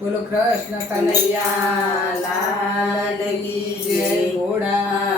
બોલો કૃષ્ણ કનૈયા લાલ કી જય ઘોડા.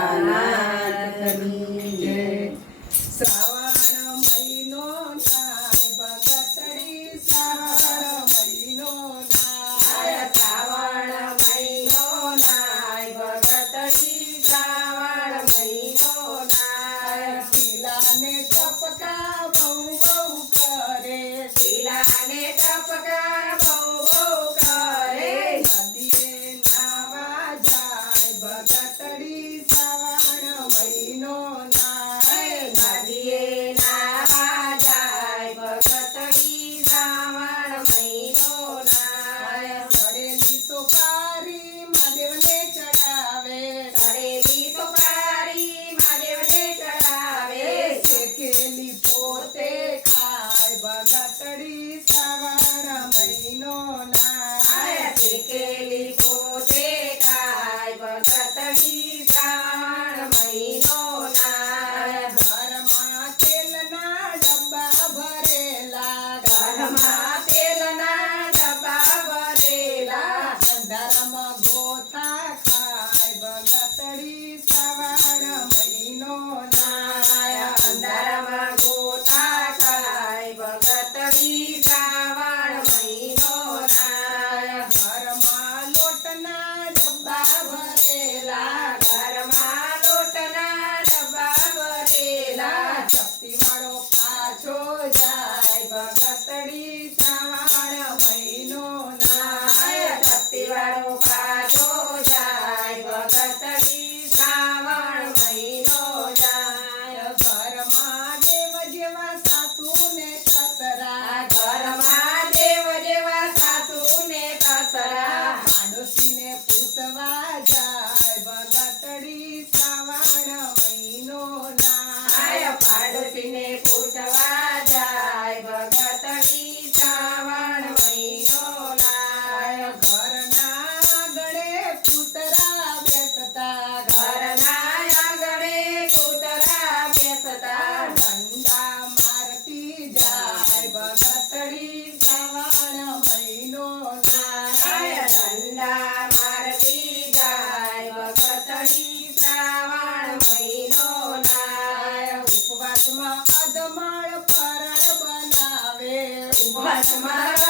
flash of my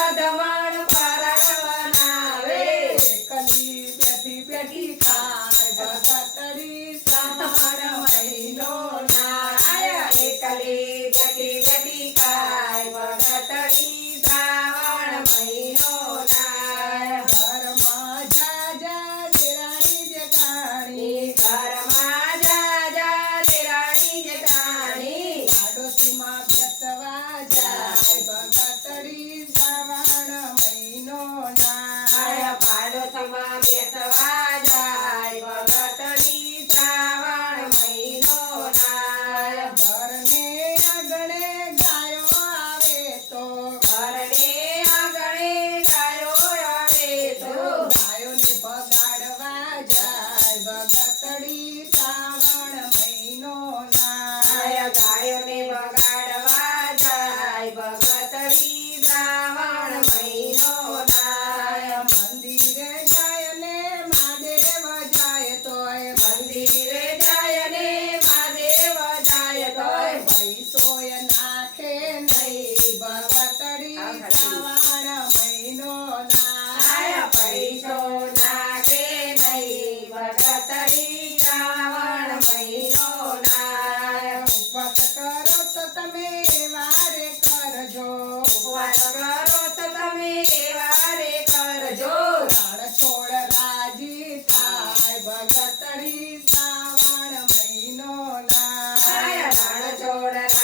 ગતડી શ્રાવણ મહિનો નાય ગાયોને બગાડવા જાય ભગતડી શ્રાવણ મહિનો નાય મંદિરે જાય ને મહાદેવ જાય તોય મંદિરે જાય ને મહાદેવ જાય તોય પૈસો ஓடலாம்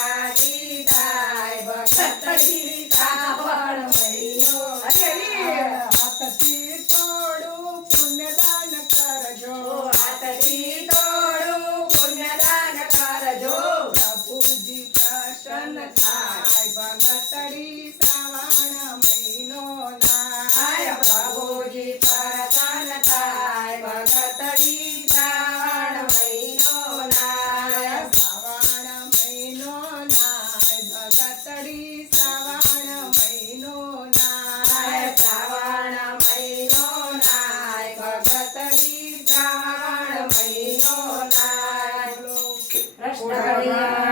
Por la